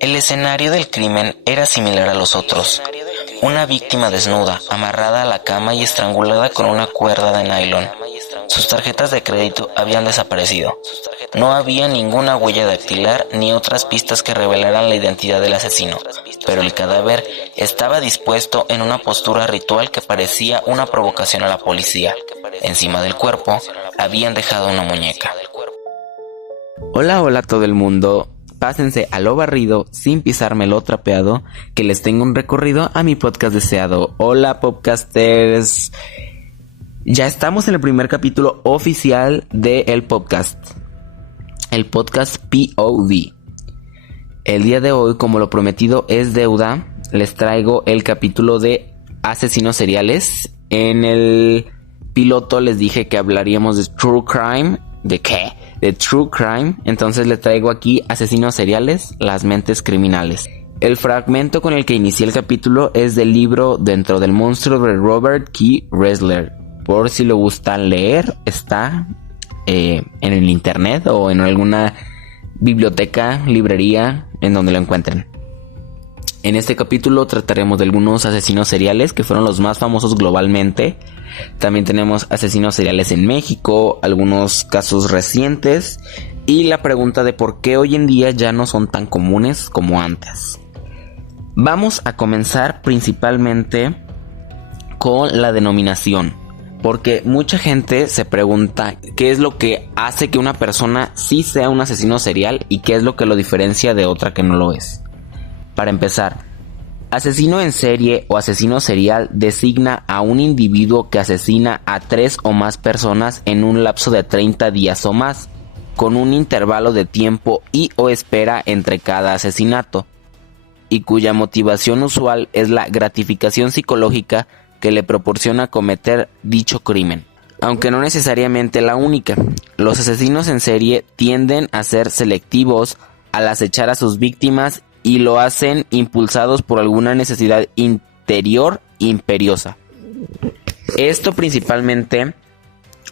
El escenario del crimen era similar a los otros. Una víctima desnuda, amarrada a la cama y estrangulada con una cuerda de nylon. Sus tarjetas de crédito habían desaparecido. No había ninguna huella dactilar ni otras pistas que revelaran la identidad del asesino, pero el cadáver estaba dispuesto en una postura ritual que parecía una provocación a la policía. Encima del cuerpo habían dejado una muñeca. Hola a todo el mundo. Pásense a lo barrido sin pisarme lo trapeado, que les tengo un recorrido a mi podcast deseado. Hola podcasters. Ya estamos en el primer capítulo oficial del podcast. El podcast POV. El día de hoy, como lo prometido es deuda, les traigo el capítulo de asesinos seriales. En el piloto les dije que hablaríamos de True Crime. ¿De qué? De True Crime. Entonces les traigo aquí asesinos seriales, las mentes criminales. El fragmento con el que inicié el capítulo es del libro Dentro del monstruo de Robert K. Ressler. Por si lo gustan leer, está en el internet o en alguna biblioteca, librería, en donde lo encuentren. En este capítulo trataremos de algunos asesinos seriales que fueron los más famosos globalmente. También tenemos asesinos seriales en México, algunos casos recientes y la pregunta de por qué hoy en día ya no son tan comunes como antes. Vamos a comenzar principalmente con la denominación, porque mucha gente se pregunta qué es lo que hace que una persona sí sea un asesino serial y qué es lo que lo diferencia de otra que no lo es. Para empezar, asesino en serie o asesino serial designa a un individuo que asesina a 3 o más personas en un lapso de 30 días o más, con un intervalo de tiempo y o espera entre cada asesinato, y cuya motivación usual es la gratificación psicológica que le proporciona cometer dicho crimen, aunque no necesariamente la única. Los asesinos en serie tienden a ser selectivos al acechar a sus víctimas y lo hacen impulsados por alguna necesidad interior imperiosa. Esto principalmente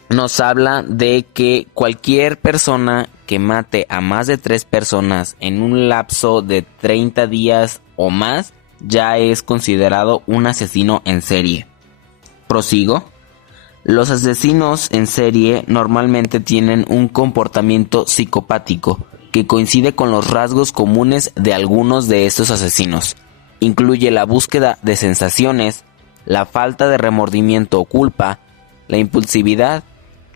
nos habla de que cualquier persona que mate a más de 3 personas en un lapso de 30 días o más ya es considerado un asesino en serie. Prosigo. Los asesinos en serie normalmente tienen un comportamiento psicopático que coincide con los rasgos comunes de algunos de estos asesinos. Incluye la búsqueda de sensaciones, la falta de remordimiento o culpa, la impulsividad,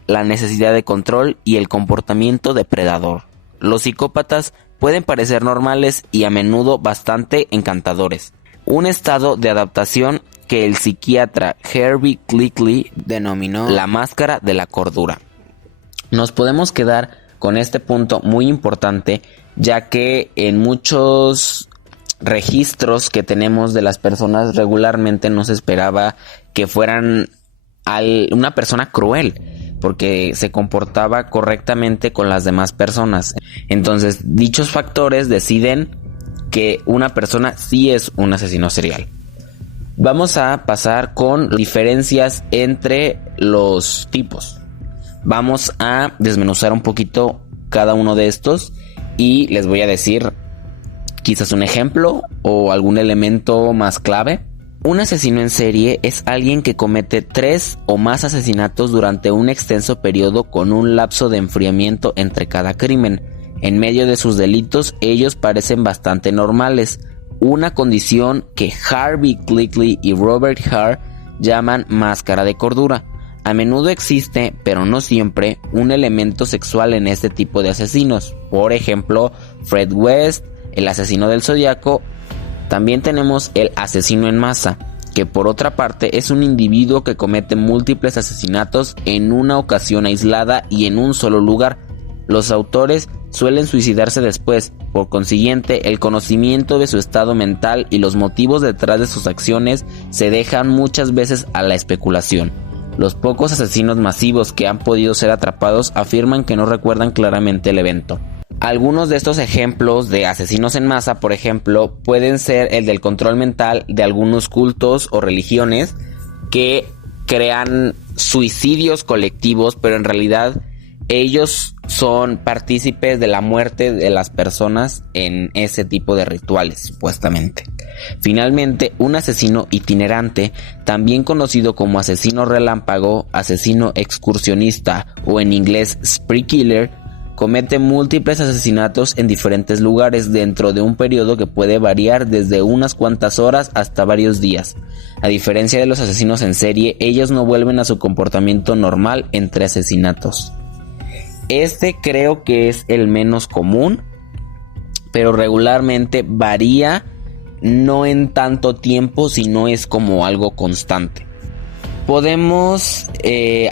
la necesidad de control y el comportamiento depredador. Los psicópatas pueden parecer normales y a menudo bastante encantadores. Un estado de adaptación que el psiquiatra Herbie Clickley denominó la máscara de la cordura. Nos podemos quedar con este punto muy importante, ya que en muchos registros que tenemos de las personas regularmente no se esperaba que fueran una persona cruel, porque se comportaba correctamente con las demás personas. Entonces, dichos factores deciden que una persona sí es un asesino serial. Vamos a pasar con diferencias entre los tipos. Vamos a desmenuzar un poquito cada uno de estos y les voy a decir quizás un ejemplo o algún elemento más clave. Un asesino en serie es alguien que comete 3 o más asesinatos durante un extenso periodo con un lapso de enfriamiento entre cada crimen. En medio de sus delitos, ellos parecen bastante normales, una condición que Harvey Clickley y Robert Hart llaman máscara de cordura. A menudo existe, pero no siempre, un elemento sexual en este tipo de asesinos. Por ejemplo, Fred West, el asesino del Zodiaco. También tenemos el asesino en masa, que por otra parte es un individuo que comete múltiples asesinatos en una ocasión aislada y en un solo lugar. Los autores suelen suicidarse después. Por consiguiente, el conocimiento de su estado mental y los motivos detrás de sus acciones se dejan muchas veces a la especulación. Los pocos asesinos masivos que han podido ser atrapados afirman que no recuerdan claramente el evento. Algunos de estos ejemplos de asesinos en masa, por ejemplo, pueden ser el del control mental de algunos cultos o religiones que crean suicidios colectivos, pero en realidad ellos son partícipes de la muerte de las personas en ese tipo de rituales, supuestamente. Finalmente, un asesino itinerante, también conocido como asesino relámpago, asesino excursionista o en inglés spree killer, comete múltiples asesinatos en diferentes lugares dentro de un periodo que puede variar desde unas cuantas horas hasta varios días. A diferencia de los asesinos en serie, ellos no vuelven a su comportamiento normal entre asesinatos. Este creo que es el menos común, pero regularmente varía, no en tanto tiempo, sino es como algo constante. Podemos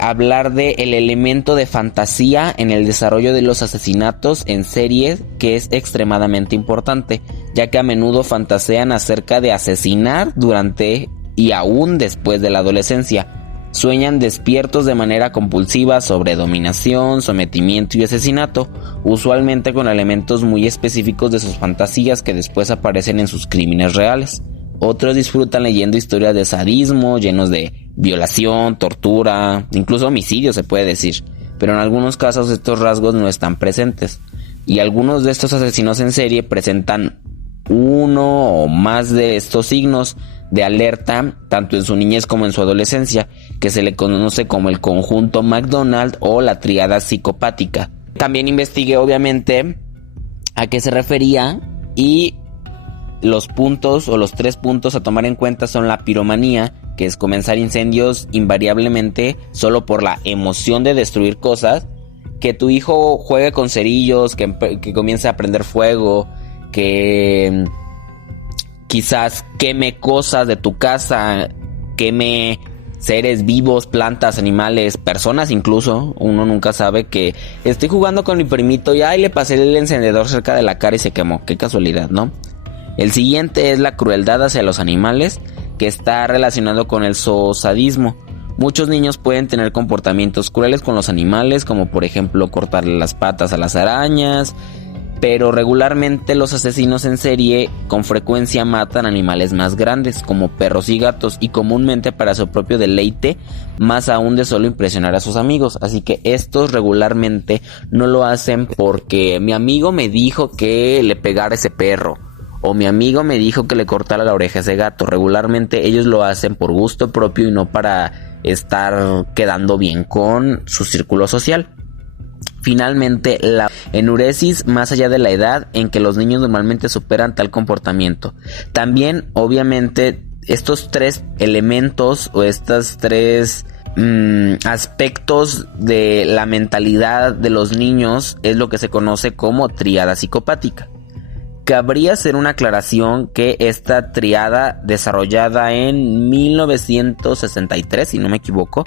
hablar del elemento de fantasía en el desarrollo de los asesinatos en series, que es extremadamente importante, ya que a menudo fantasean acerca de asesinar durante y aún después de la adolescencia. Sueñan despiertos de manera compulsiva sobre dominación, sometimiento y asesinato, usualmente con elementos muy específicos de sus fantasías que después aparecen en sus crímenes reales. Otros disfrutan leyendo historias de sadismo, llenos de violación, tortura, incluso homicidio se puede decir, pero en algunos casos estos rasgos no están presentes, y algunos de estos asesinos en serie presentan uno o más de estos signos de alerta, tanto en su niñez como en su adolescencia, que se le conoce como el conjunto McDonald o la tríada psicopática. También investigué obviamente a qué se refería, y los puntos o los 3 puntos a tomar en cuenta son la piromanía, que es comenzar incendios invariablemente solo por la emoción de destruir cosas, que tu hijo juegue con cerillos, que comience a prender fuego, que quizás queme cosas de tu casa, queme seres vivos, plantas, animales, personas incluso. Uno nunca sabe, que estoy jugando con mi primito y ay, le pasé el encendedor cerca de la cara y se quemó. Qué casualidad, ¿no? El siguiente es la crueldad hacia los animales, que está relacionado con el zoosadismo. Muchos niños pueden tener comportamientos crueles con los animales, como por ejemplo cortarle las patas a las arañas, pero regularmente los asesinos en serie con frecuencia matan animales más grandes, como perros y gatos, y comúnmente para su propio deleite, más aún de solo impresionar a sus amigos. Así que estos regularmente no lo hacen porque mi amigo me dijo que le pegara a ese perro, o mi amigo me dijo que le cortara la oreja a ese gato. Regularmente ellos lo hacen por gusto propio y no para estar quedando bien con su círculo social. Finalmente, la enuresis más allá de la edad en que los niños normalmente superan tal comportamiento. También, obviamente, estos 3 elementos o estos 3 aspectos de la mentalidad de los niños es lo que se conoce como tríada psicopática. Cabría hacer una aclaración que esta tríada, desarrollada en 1963, si no me equivoco,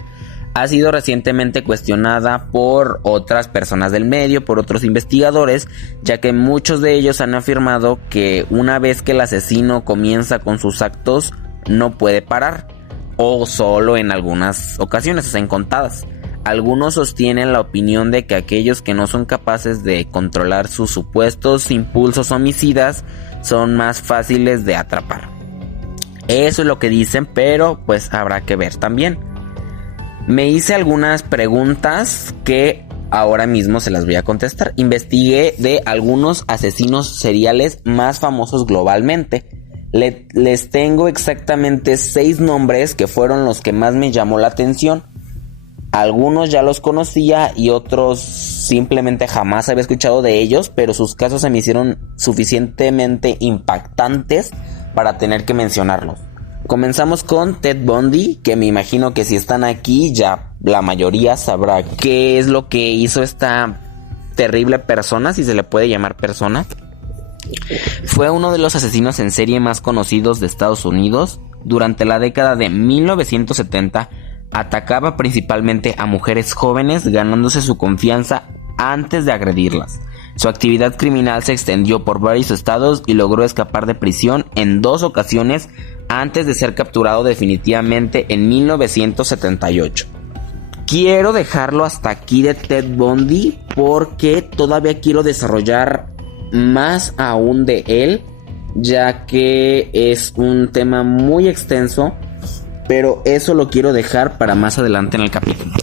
ha sido recientemente cuestionada por otras personas del medio, por otros investigadores, ya que muchos de ellos han afirmado que una vez que el asesino comienza con sus actos, no puede parar, o solo en algunas ocasiones, o sea, en contadas. Algunos sostienen la opinión de que aquellos que no son capaces de controlar sus supuestos impulsos homicidas son más fáciles de atrapar. Eso es lo que dicen, pero pues habrá que ver también. Me hice algunas preguntas que ahora mismo se las voy a contestar. Investigué de algunos asesinos seriales más famosos globalmente. Les tengo exactamente 6 nombres que fueron los que más me llamó la atención. Algunos ya los conocía y otros simplemente jamás había escuchado de ellos, pero sus casos se me hicieron suficientemente impactantes para tener que mencionarlos. Comenzamos con Ted Bundy, que me imagino que si están aquí ya la mayoría sabrá qué es lo que hizo esta terrible persona, si se le puede llamar persona. Fue uno de los asesinos en serie más conocidos de Estados Unidos. Durante la década de 1970 atacaba principalmente a mujeres jóvenes, ganándose su confianza antes de agredirlas. Su actividad criminal se extendió por varios estados y logró escapar de prisión en 2 ocasiones antes de ser capturado definitivamente en 1978. Quiero dejarlo hasta aquí de Ted Bundy porque todavía quiero desarrollar más aún de él, ya que es un tema muy extenso, pero eso lo quiero dejar para más adelante en el capítulo.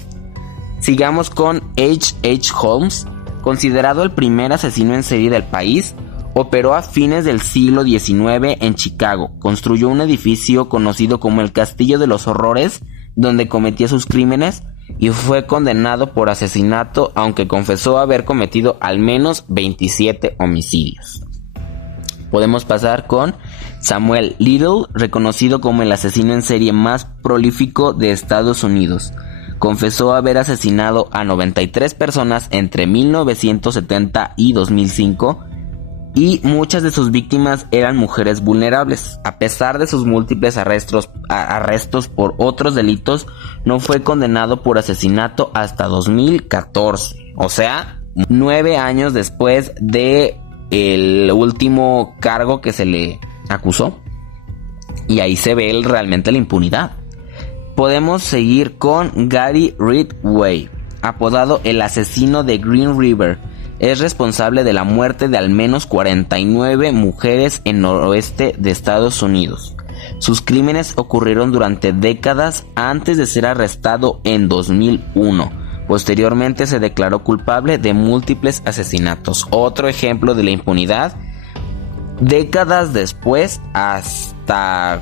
Sigamos con H.H. Holmes, considerado el primer asesino en serie del país. Operó a fines del siglo XIX en Chicago. Construyó un edificio conocido como el Castillo de los Horrores, donde cometía sus crímenes, y fue condenado por asesinato, aunque confesó haber cometido al menos 27 homicidios. Podemos pasar con Samuel Little, reconocido como el asesino en serie más prolífico de Estados Unidos. Confesó haber asesinado a 93 personas entre 1970 y 2005, y muchas de sus víctimas eran mujeres vulnerables. A pesar de sus múltiples arrestos por otros delitos, no fue condenado por asesinato hasta 2014, o sea, 9 años después de el último cargo que se le acusó. Y ahí se ve realmente la impunidad. Podemos seguir con Gary Ridgway, apodado el asesino de Green River. Es responsable de la muerte de al menos 49 mujeres en noroeste de Estados Unidos. Sus crímenes ocurrieron durante décadas antes de ser arrestado en 2001. Posteriormente se declaró culpable de múltiples asesinatos. Otro ejemplo de la impunidad. Décadas después, hasta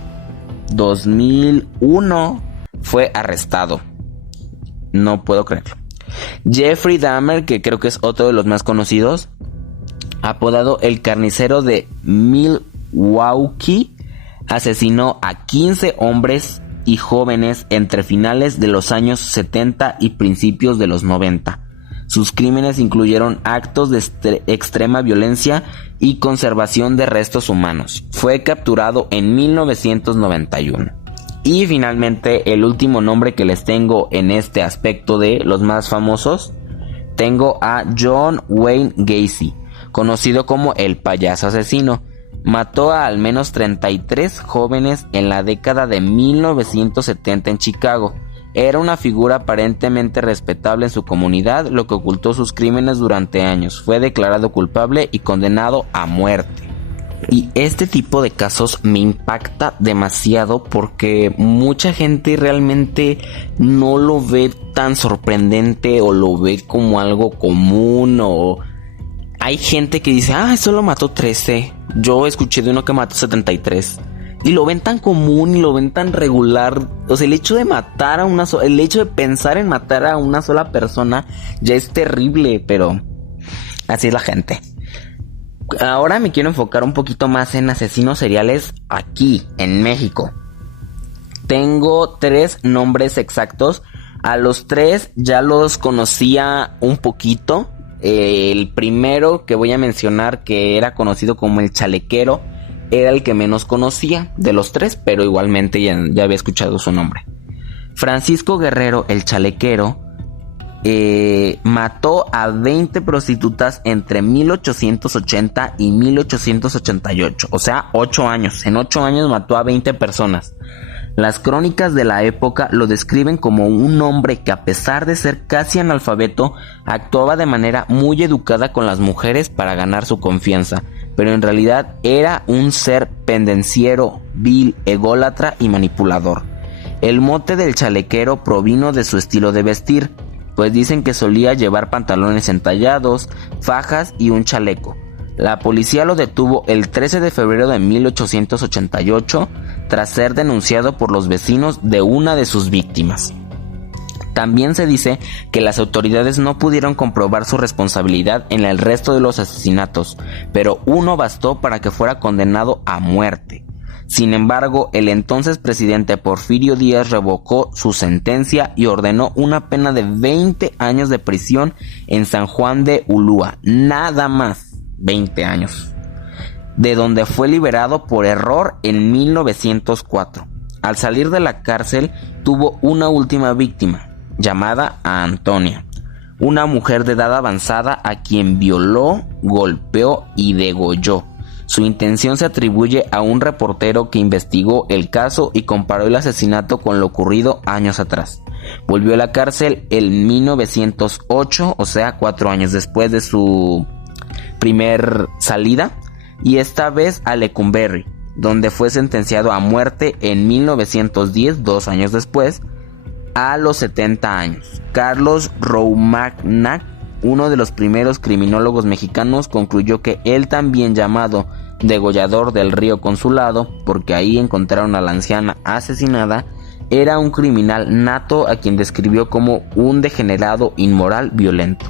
2001, fue arrestado. No puedo creerlo. Jeffrey Dahmer, que creo que es otro de los más conocidos, apodado el carnicero de Milwaukee, asesinó a 15 hombres y jóvenes entre finales de los años 70 y principios de los 90. Sus crímenes incluyeron actos de extrema violencia y conservación de restos humanos. Fue capturado en 1991. Y finalmente, el último nombre que les tengo en este aspecto de los más famosos, tengo a John Wayne Gacy, conocido como el payaso asesino. Mató a al menos 33 jóvenes en la década de 1970 en Chicago. Era una figura aparentemente respetable en su comunidad, lo que ocultó sus crímenes durante años. Fue declarado culpable y condenado a muerte. Y este tipo de casos me impacta demasiado porque mucha gente realmente no lo ve tan sorprendente o lo ve como algo común, o hay gente que dice, solo mató 13. Yo escuché de uno que mató 73. Y lo ven tan común y lo ven tan regular. O sea, el hecho de matar a el hecho de pensar en matar a una sola persona ya es terrible, pero así es la gente. Ahora me quiero enfocar un poquito más en asesinos seriales aquí, en México. Tengo 3 nombres exactos. A los 3 ya los conocía un poquito. El primero que voy a mencionar, que era conocido como el Chalequero, era el que menos conocía de los 3, pero igualmente ya había escuchado su nombre. Francisco Guerrero, el Chalequero, mató a 20 prostitutas entre 1880 y 1888, o sea, 8 años. En 8 años mató a 20 personas. Las crónicas de la época lo describen como un hombre que, a pesar de ser casi analfabeto, actuaba de manera muy educada con las mujeres para ganar su confianza, pero en realidad era un ser pendenciero, vil, ególatra y manipulador. El mote del Chalequero provino de su estilo de vestir, pues dicen que solía llevar pantalones entallados, fajas y un chaleco. La policía lo detuvo el 13 de febrero de 1888 tras ser denunciado por los vecinos de una de sus víctimas. También se dice que las autoridades no pudieron comprobar su responsabilidad en el resto de los asesinatos, pero uno bastó para que fuera condenado a muerte. Sin embargo, el entonces presidente Porfirio Díaz revocó su sentencia y ordenó una pena de 20 años de prisión en San Juan de Ulúa, nada más. 20 años, de donde fue liberado por error en 1904. Al salir de la cárcel tuvo una última víctima, llamada Antonia, una mujer de edad avanzada a quien violó, golpeó y degolló. Su intención se atribuye a un reportero que investigó el caso y comparó el asesinato con lo ocurrido años atrás. Volvió a la cárcel en 1908, o sea, 4 años después de su primer salida, y esta vez a Lecumberri, donde fue sentenciado a muerte en 1910, 2 años después, a los 70 años. Carlos Roumanac, uno de los primeros criminólogos mexicanos, concluyó que él, también llamado degollador del Río Consulado, porque ahí encontraron a la anciana asesinada, era un criminal nato a quien describió como un degenerado, inmoral, violento.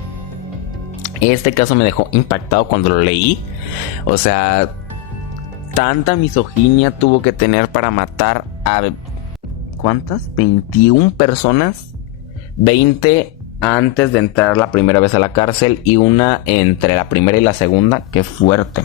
Este caso me dejó impactado cuando lo leí. O sea, tanta misoginia tuvo que tener para matar a... ¿cuántas? 21 personas. 20 antes de entrar la primera vez a la cárcel y una entre la primera y la segunda. ¡Qué fuerte!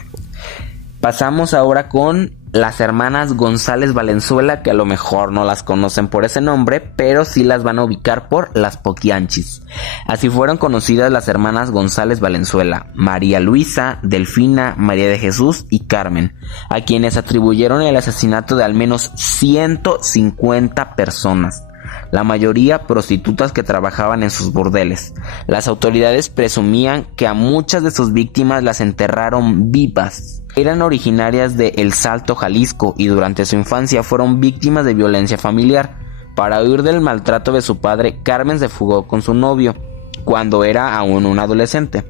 Pasamos ahora con las hermanas González Valenzuela, que a lo mejor no las conocen por ese nombre, pero sí las van a ubicar por las Poquianchis. Así fueron conocidas las hermanas González Valenzuela: María Luisa, Delfina, María de Jesús y Carmen, a quienes atribuyeron el asesinato de al menos 150 personas, la mayoría prostitutas que trabajaban en sus burdeles. Las autoridades presumían que a muchas de sus víctimas las enterraron vivas. Eran originarias de El Salto, Jalisco, y durante su infancia fueron víctimas de violencia familiar. Para huir del maltrato de su padre, Carmen se fugó con su novio cuando era aún un adolescente,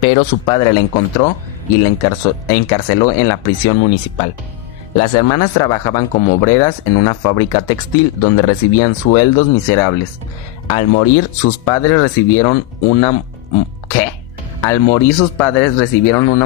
pero su padre la encontró y la encarceló en la prisión municipal. Las hermanas trabajaban como obreras en una fábrica textil donde recibían sueldos miserables. Al morir, sus padres recibieron una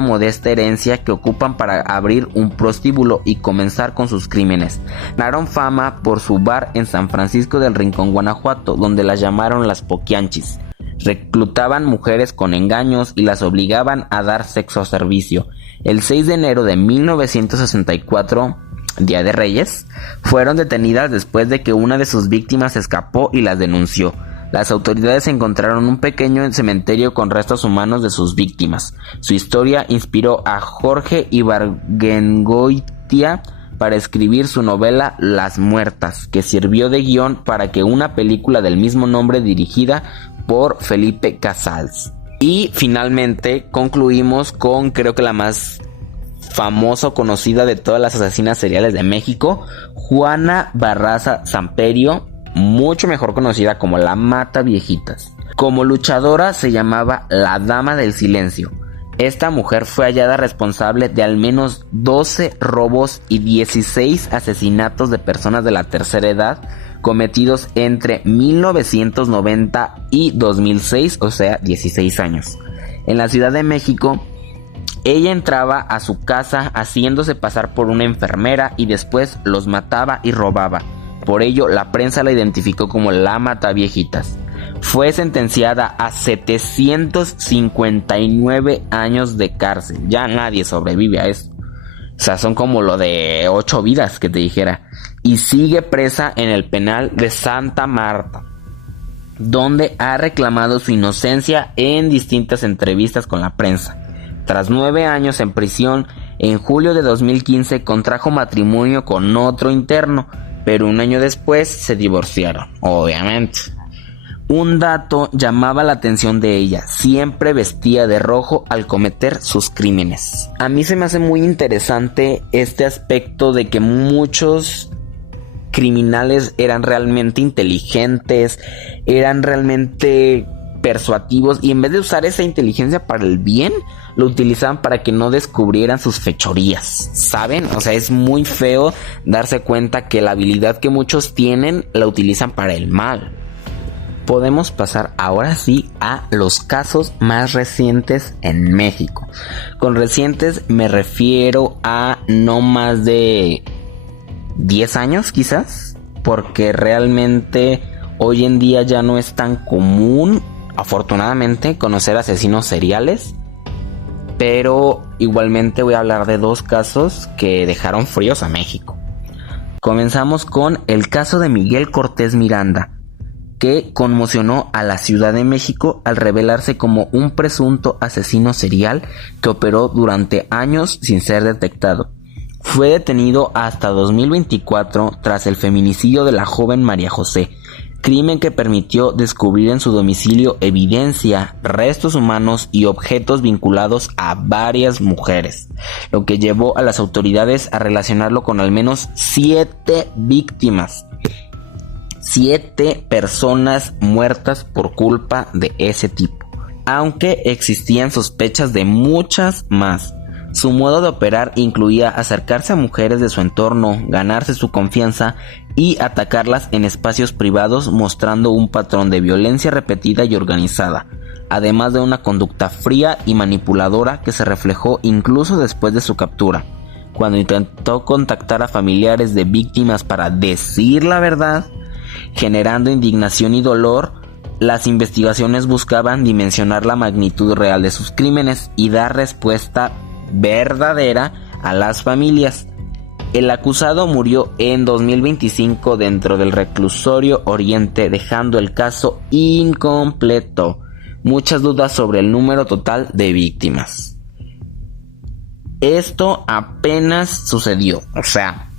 modesta herencia que ocupan para abrir un prostíbulo y comenzar con sus crímenes. Ganaron fama por su bar en San Francisco del Rincón, Guanajuato, donde las llamaron las Poquianchis. Reclutaban mujeres con engaños y las obligaban a dar sexo a servicio. El 6 de enero de 1964, Día de Reyes, fueron detenidas después de que una de sus víctimas escapó y las denunció. Las autoridades encontraron un pequeño cementerio con restos humanos de sus víctimas. Su historia inspiró a Jorge Ibargüengoitia para escribir su novela Las Muertas, que sirvió de guión para que una película del mismo nombre dirigida por Felipe Casals. Y finalmente concluimos con, creo que la más famosa o conocida de todas las asesinas seriales de México, Juana Barraza Samperio, mucho mejor conocida como la Mata Viejitas. Como luchadora se llamaba la Dama del Silencio. Esta mujer fue hallada responsable de al menos 12 robos y 16 asesinatos de personas de la tercera edad, cometidos entre 1990 y 2006, o sea, 16 años. En la Ciudad de México, ella entraba a su casa haciéndose pasar por una enfermera y después los mataba y robaba. Por ello, la prensa la identificó como la Mataviejitas. Fue sentenciada a 759 años de cárcel. Ya nadie sobrevive a eso. O sea, son como lo de 8 vidas que te dijera. Y sigue presa en el penal de Santa Marta, donde ha reclamado su inocencia en distintas entrevistas con la prensa. Tras 9 años en prisión, en julio de 2015 contrajo matrimonio con otro interno, pero un año después se divorciaron, obviamente. Un dato llamaba la atención de ella: siempre vestía de rojo al cometer sus crímenes. A mí se me hace muy interesante este aspecto de que muchos criminales eran realmente inteligentes, eran realmente persuasivos, y en vez de usar esa inteligencia para el bien, lo utilizaban para que no descubrieran sus fechorías, ¿saben? O sea, es muy feo darse cuenta que la habilidad que muchos tienen la utilizan para el mal. Podemos pasar ahora sí a los casos más recientes en México. Con recientes me refiero a no más de 10 años quizás, porque realmente hoy en día ya no es tan común, afortunadamente, conocer asesinos seriales, pero igualmente voy a hablar de 2 casos que dejaron fríos a México. Comenzamos con el caso de Miguel Cortés Miranda, que conmocionó a la Ciudad de México al revelarse como un presunto asesino serial que operó durante años sin ser detectado. Fue detenido hasta 2024 tras el feminicidio de la joven María José, crimen que permitió descubrir en su domicilio evidencia, restos humanos y objetos vinculados a varias mujeres, lo que llevó a las autoridades a relacionarlo con al menos 7 víctimas. 7 personas muertas por culpa de ese tipo, aunque existían sospechas de muchas más. Su modo de operar incluía acercarse a mujeres de su entorno, ganarse su confianza y atacarlas en espacios privados, mostrando un patrón de violencia repetida y organizada, además de una conducta fría y manipuladora que se reflejó incluso después de su captura. Cuando intentó contactar a familiares de víctimas para decir la verdad, generando indignación y dolor, las investigaciones buscaban dimensionar la magnitud real de sus crímenes y dar respuesta verdadera a las familias. El acusado murió en 2025 dentro del reclusorio Oriente, dejando el caso incompleto. Muchas dudas sobre el número total de víctimas. Esto apenas sucedió, o sea,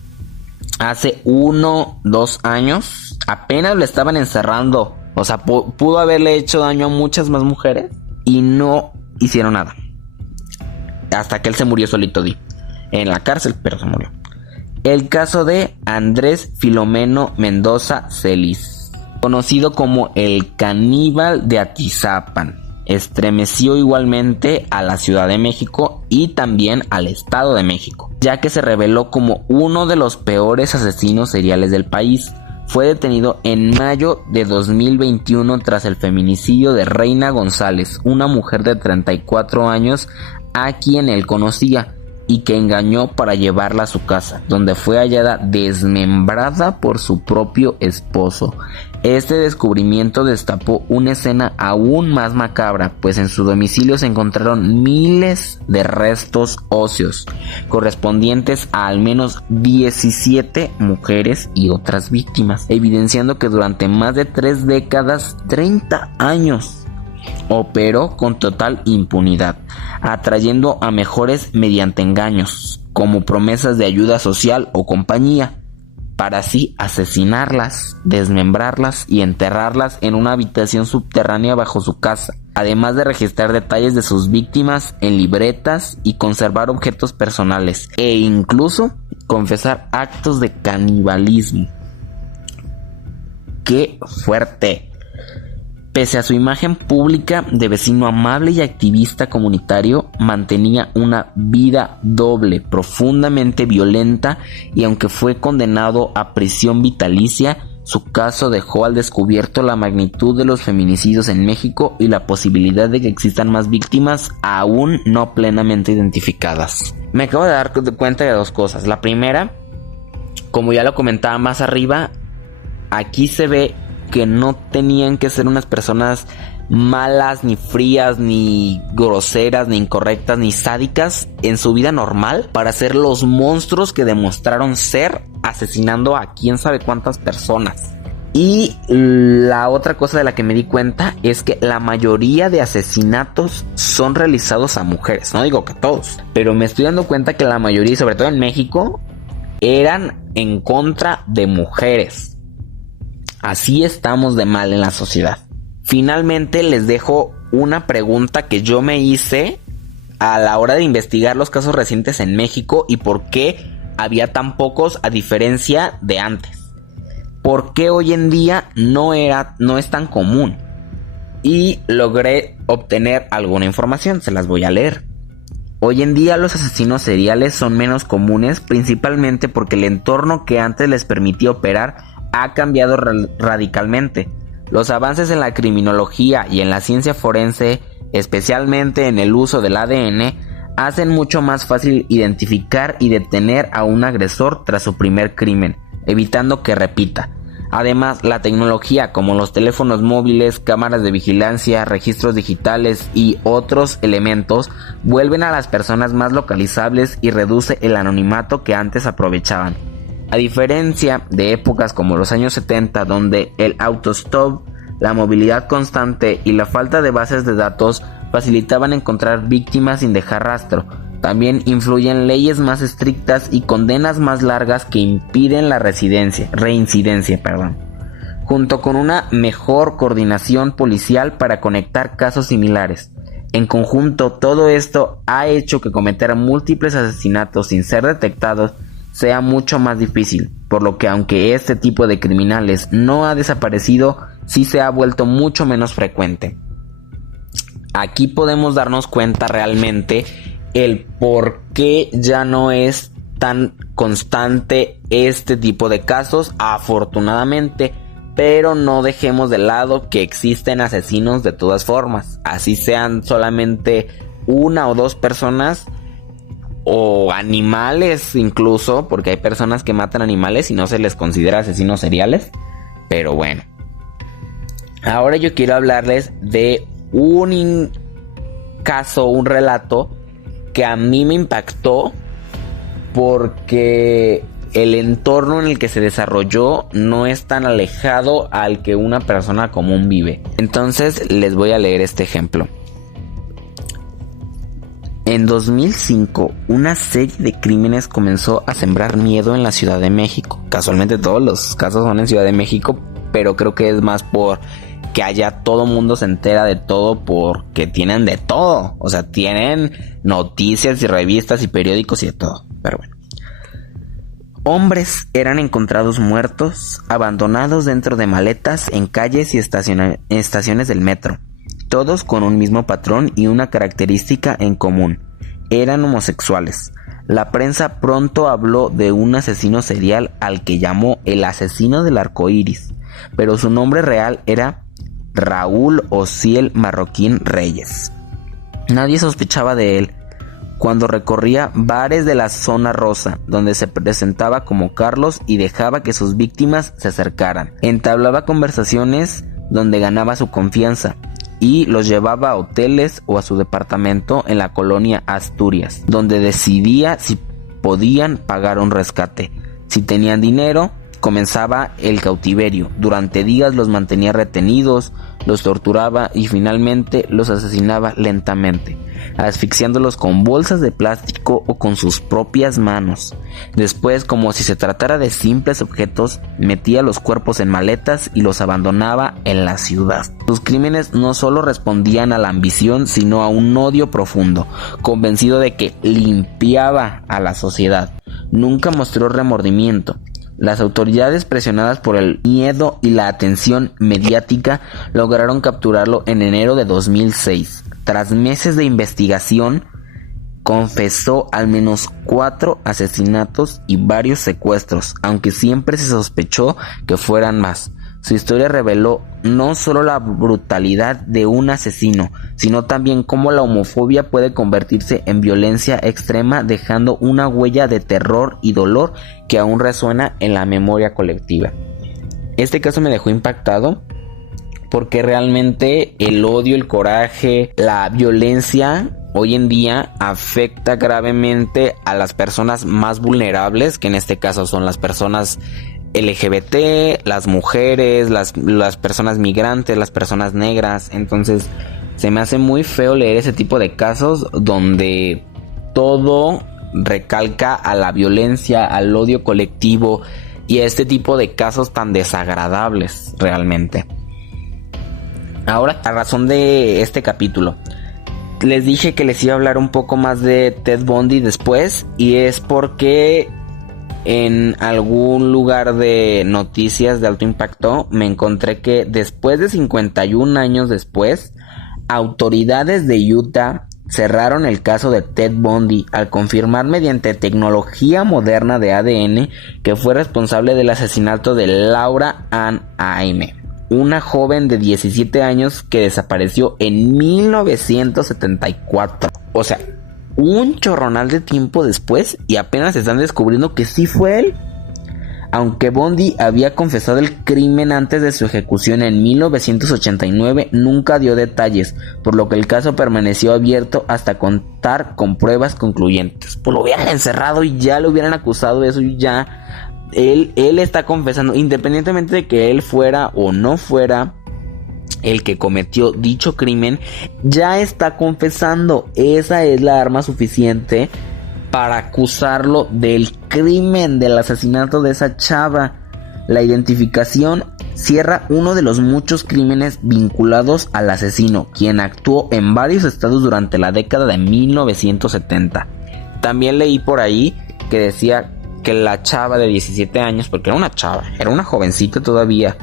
hace 2 años, apenas lo estaban encerrando. O sea, pudo haberle hecho daño a muchas más mujeres y no hicieron nada. Hasta que él se murió solito, en la cárcel, pero se murió. El caso de Andrés Filomeno Mendoza Celis, conocido como el caníbal de Atizapán, estremeció igualmente a la Ciudad de México y también al Estado de México, ya que se reveló como uno de los peores asesinos seriales del país. Fue detenido en mayo de 2021 tras el feminicidio de Reina González, una mujer de 34 años a quien él conocía y que engañó para llevarla a su casa, donde fue hallada desmembrada por su propio esposo. Este descubrimiento destapó una escena aún más macabra, pues en su domicilio se encontraron miles de restos óseos, correspondientes a al menos 17 mujeres y otras víctimas, evidenciando que durante más de 3 décadas, 30 años, operó con total impunidad, atrayendo a mejores mediante engaños, como promesas de ayuda social o compañía, para así asesinarlas, desmembrarlas y enterrarlas en una habitación subterránea bajo su casa, además de registrar detalles de sus víctimas en libretas y conservar objetos personales, e incluso confesar actos de canibalismo. ¡Qué fuerte! Pese a su imagen pública de vecino amable y activista comunitario, mantenía una vida doble, profundamente violenta, y aunque fue condenado a prisión vitalicia, su caso dejó al descubierto la magnitud de los feminicidios en México y la posibilidad de que existan más víctimas aún no plenamente identificadas. Me acabo de dar cuenta de 2 cosas. La primera, como ya lo comentaba más arriba, aquí se ve que no tenían que ser unas personas malas, ni frías, ni groseras, ni incorrectas, ni sádicas en su vida normal para ser los monstruos que demostraron ser, asesinando a quién sabe cuántas personas. Y la otra cosa de la que me di cuenta es que la mayoría de asesinatos son realizados a mujeres. No digo que todos, pero me estoy dando cuenta que la mayoría, sobre todo en México, eran en contra de mujeres. Así estamos de mal en la sociedad. Finalmente les dejo una pregunta que yo me hice a la hora de investigar los casos recientes en México y por qué había tan pocos a diferencia de antes. ¿Por qué hoy en día no es tan común? Y logré obtener alguna información, se las voy a leer. Hoy en día los asesinos seriales son menos comunes, principalmente porque el entorno que antes les permitía operar ha cambiado radicalmente. Los avances en la criminología y en la ciencia forense, especialmente en el uso del ADN, hacen mucho más fácil identificar y detener a un agresor tras su primer crimen, evitando que repita. Además, la tecnología como los teléfonos móviles, cámaras de vigilancia, registros digitales y otros elementos vuelven a las personas más localizables y reduce el anonimato que antes aprovechaban. A diferencia de épocas como los años 70, donde el autostop, la movilidad constante y la falta de bases de datos facilitaban encontrar víctimas sin dejar rastro, también influyen leyes más estrictas y condenas más largas que impiden la reincidencia, junto con una mejor coordinación policial para conectar casos similares. En conjunto, todo esto ha hecho que cometer múltiples asesinatos sin ser detectados sea mucho más difícil, por lo que aunque este tipo de criminales no ha desaparecido, sí se ha vuelto mucho menos frecuente. Aquí podemos darnos cuenta realmente el por qué ya no es tan constante este tipo de casos, afortunadamente, pero no dejemos de lado que existen asesinos de todas formas, así sean solamente una o dos personas o animales incluso, porque hay personas que matan animales y no se les considera asesinos seriales, pero bueno. Ahora yo quiero hablarles de un caso, un relato que a mí me impactó porque el entorno en el que se desarrolló no es tan alejado al que una persona común vive. Entonces les voy a leer este ejemplo. En 2005, una serie de crímenes comenzó a sembrar miedo en la Ciudad de México. Casualmente todos los casos son en Ciudad de México, pero creo que es más por que allá todo mundo se entera de todo porque tienen de todo. O sea, tienen noticias y revistas y periódicos y de todo. Pero bueno. Hombres eran encontrados muertos, abandonados dentro de maletas en calles y estaciones del metro. Todos con un mismo patrón y una característica en común. Eran homosexuales. La prensa pronto habló de un asesino serial al que llamó el asesino del arco iris, pero su nombre real era Raúl Ociel Marroquín Reyes. Nadie sospechaba de él. Cuando recorría bares de la zona rosa, donde se presentaba como Carlos y dejaba que sus víctimas se acercaran, entablaba conversaciones donde ganaba su confianza y los llevaba a hoteles o a su departamento en la colonia Asturias, donde decidía si podían pagar un rescate. Si tenían dinero, comenzaba el cautiverio. Durante días los mantenía retenidos, los torturaba y finalmente los asesinaba lentamente, asfixiándolos con bolsas de plástico o con sus propias manos. Después, como si se tratara de simples objetos, metía los cuerpos en maletas y los abandonaba en la ciudad. Sus crímenes no solo respondían a la ambición, sino a un odio profundo, convencido de que limpiaba a la sociedad. Nunca mostró remordimiento. Las autoridades, presionadas por el miedo y la atención mediática, lograron capturarlo en enero de 2006. Tras meses de investigación, confesó al menos 4 asesinatos y varios secuestros, aunque siempre se sospechó que fueran más. Su historia reveló no solo la brutalidad de un asesino, sino también cómo la homofobia puede convertirse en violencia extrema, dejando una huella de terror y dolor que aún resuena en la memoria colectiva. Este caso me dejó impactado porque realmente el odio, el coraje, la violencia hoy en día afecta gravemente a las personas más vulnerables, que en este caso son las personas LGBT, las mujeres, las personas migrantes, las personas negras. Entonces se me hace muy feo leer ese tipo de casos donde todo recalca a la violencia, al odio colectivo y a este tipo de casos tan desagradables realmente. Ahora, a razón de este capítulo, les dije que les iba a hablar un poco más de Ted Bundy después, y es porque en algún lugar de noticias de alto impacto me encontré que después de 51 años después, autoridades de Utah cerraron el caso de Ted Bundy al confirmar mediante tecnología moderna de ADN que fue responsable del asesinato de Laura Ann Aime, una joven de 17 años que desapareció en 1974. O sea, un chorronal de tiempo después y apenas están descubriendo que sí fue él. Aunque Bundy había confesado el crimen antes de su ejecución en 1989, nunca dio detalles, por lo que el caso permaneció abierto hasta contar con pruebas concluyentes. Pues lo hubieran encerrado y ya lo hubieran acusado de eso y ya. Él está confesando, independientemente de que él fuera o no fuera el que cometió dicho crimen, ya está confesando. Esa es la arma suficiente para acusarlo del crimen, del asesinato de esa chava. La identificación cierra uno de los muchos crímenes vinculados al asesino, quien actuó en varios estados durante la década de 1970. También leí por ahí que decía que la chava de 17 años, porque era una chava, era una jovencita todavía,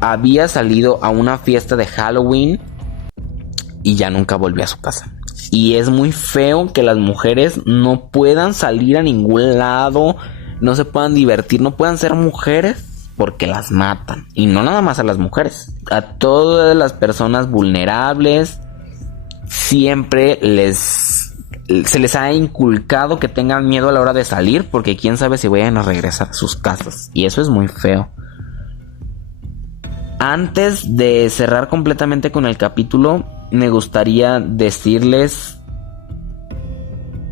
había salido a una fiesta de Halloween y ya nunca volvió a su casa. Y es muy feo que las mujeres no puedan salir a ningún lado, no se puedan divertir, no puedan ser mujeres porque las matan. Y no nada más a las mujeres, a todas las personas vulnerables siempre se les ha inculcado que tengan miedo a la hora de salir, porque quién sabe si vayan a regresar a sus casas. Y eso es muy feo. Antes de cerrar completamente con el capítulo, me gustaría decirles,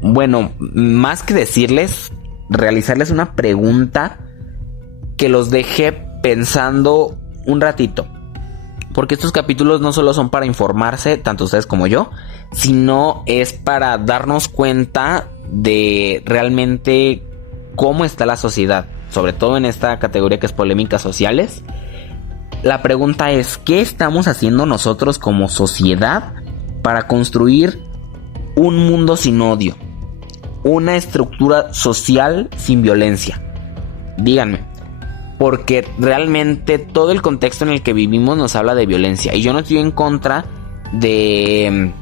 bueno, más que decirles, realizarles una pregunta que los deje pensando un ratito. Porque estos capítulos no solo son para informarse, tanto ustedes como yo, sino es para darnos cuenta de realmente cómo está la sociedad, sobre todo en esta categoría que es polémicas sociales. La pregunta es, ¿qué estamos haciendo nosotros como sociedad para construir un mundo sin odio? Una estructura social sin violencia. Díganme, porque realmente todo el contexto en el que vivimos nos habla de violencia. Y yo no estoy en contra de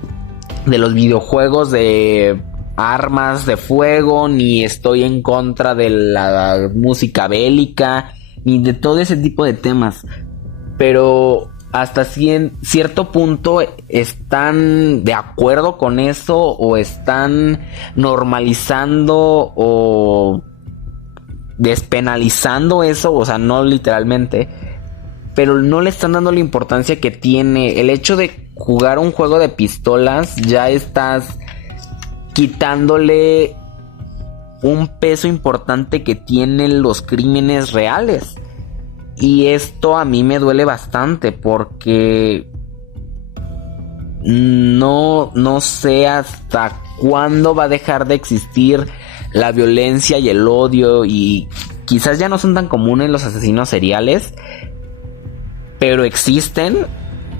los videojuegos de armas de fuego, ni estoy en contra de la música bélica, ni de todo ese tipo de temas. Pero hasta cierto punto están de acuerdo con eso, o están normalizando o despenalizando eso, o sea, no literalmente, pero no le están dando la importancia que tiene. El hecho de jugar un juego de pistolas, ya estás quitándole un peso importante que tienen los crímenes reales. Y esto a mí me duele bastante, porque no sé hasta cuándo va a dejar de existir la violencia y el odio. Y quizás ya no son tan comunes los asesinos seriales, pero existen.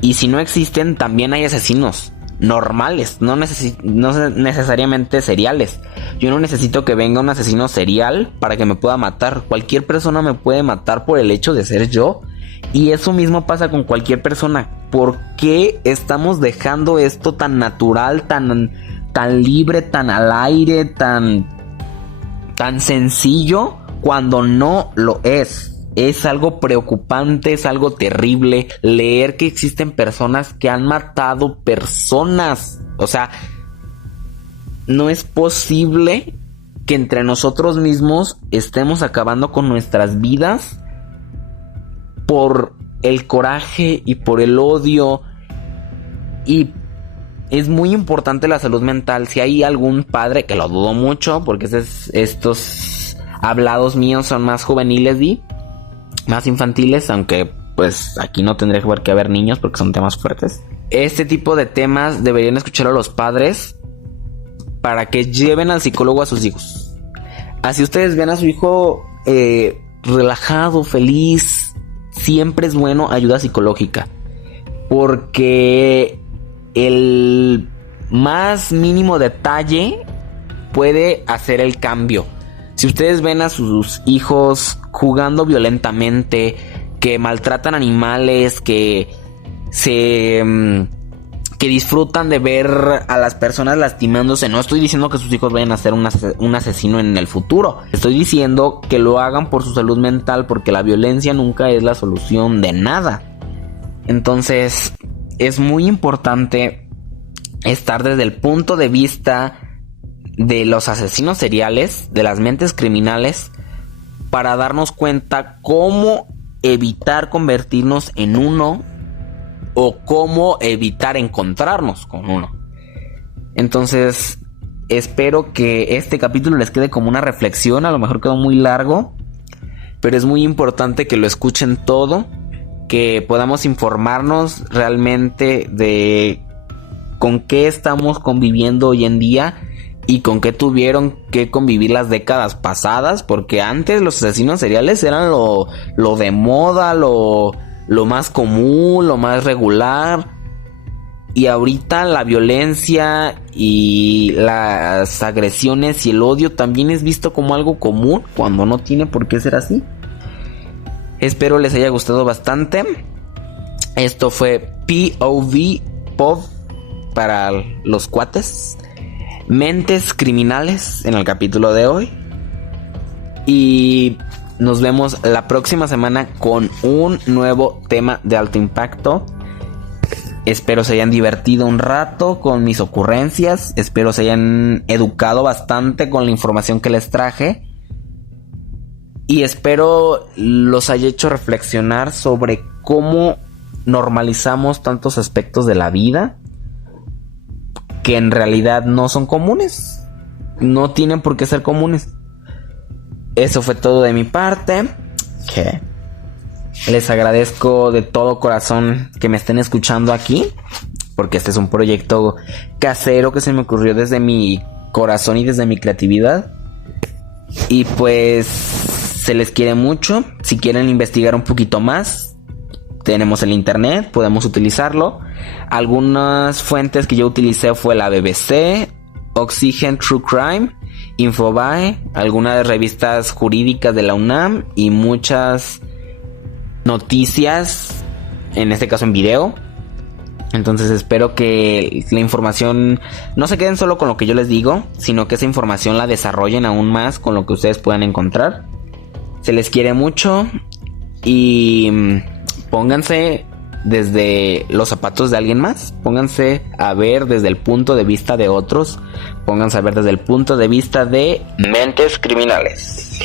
Y si no existen, también hay asesinos normales, no necesariamente seriales. Yo no necesito que venga un asesino serial para que me pueda matar. Cualquier persona me puede matar por el hecho de ser yo. Y eso mismo pasa con cualquier persona. ¿Por qué estamos dejando esto tan natural, tan libre, tan al aire, tan sencillo, cuando no lo es? Es algo preocupante, es algo terrible leer que existen personas que han matado personas. O sea, no es posible que entre nosotros mismos estemos acabando con nuestras vidas por el coraje y por el odio. Y es muy importante la salud mental. Si hay algún padre, que lo dudo mucho, porque estos hablados míos son más juveniles y más infantiles, aunque pues aquí no tendría que haber niños porque son temas fuertes. Este tipo de temas deberían escuchar a los padres para que lleven al psicólogo a sus hijos. Así ustedes ven a su hijo relajado, feliz, siempre es bueno ayuda psicológica, porque el más mínimo detalle puede hacer el cambio. Si ustedes ven a sus hijos jugando violentamente, que maltratan animales, que disfrutan de ver a las personas lastimándose, no estoy diciendo que sus hijos vayan a ser un asesino en el futuro. Estoy diciendo que lo hagan por su salud mental, porque la violencia nunca es la solución de nada. Entonces, es muy importante estar desde el punto de vista de los asesinos seriales, de las mentes criminales, para darnos cuenta cómo evitar convertirnos en uno, o cómo evitar encontrarnos con uno. Entonces, espero que este capítulo les quede como una reflexión. A lo mejor quedó muy largo, pero es muy importante que lo escuchen todo, que podamos informarnos realmente de con qué estamos conviviendo hoy en día y con qué tuvieron que convivir las décadas pasadas, porque antes los asesinos seriales eran lo de moda, lo más común, lo más regular. Y ahorita la violencia y las agresiones y el odio también es visto como algo común cuando no tiene por qué ser así. Espero les haya gustado bastante. Esto fue POV Pod para los cuates. Mentes criminales en el capítulo de hoy. Y nos vemos la próxima semana con un nuevo tema de alto impacto. Espero se hayan divertido un rato con mis ocurrencias. Espero se hayan educado bastante con la información que les traje. Y espero los haya hecho reflexionar sobre cómo normalizamos tantos aspectos de la vida que en realidad no son comunes. No tienen por qué ser comunes. Eso fue todo de mi parte. ¿Qué? Les agradezco de todo corazón que me estén escuchando aquí, porque este es un proyecto casero que se me ocurrió desde mi corazón y desde mi creatividad. Y pues se les quiere mucho. Si quieren investigar un poquito más, tenemos el internet, podemos utilizarlo. Algunas fuentes que yo utilicé fue la BBC, Oxygen True Crime, Infobae, algunas revistas jurídicas de la UNAM y muchas noticias, en este caso en video. Entonces espero que la información no se queden solo con lo que yo les digo, sino que esa información la desarrollen aún más con lo que ustedes puedan encontrar. Se les quiere mucho y pónganse desde los zapatos de alguien más. Pónganse a ver desde el punto de vista de otros. Pónganse a ver desde el punto de vista de mentes criminales.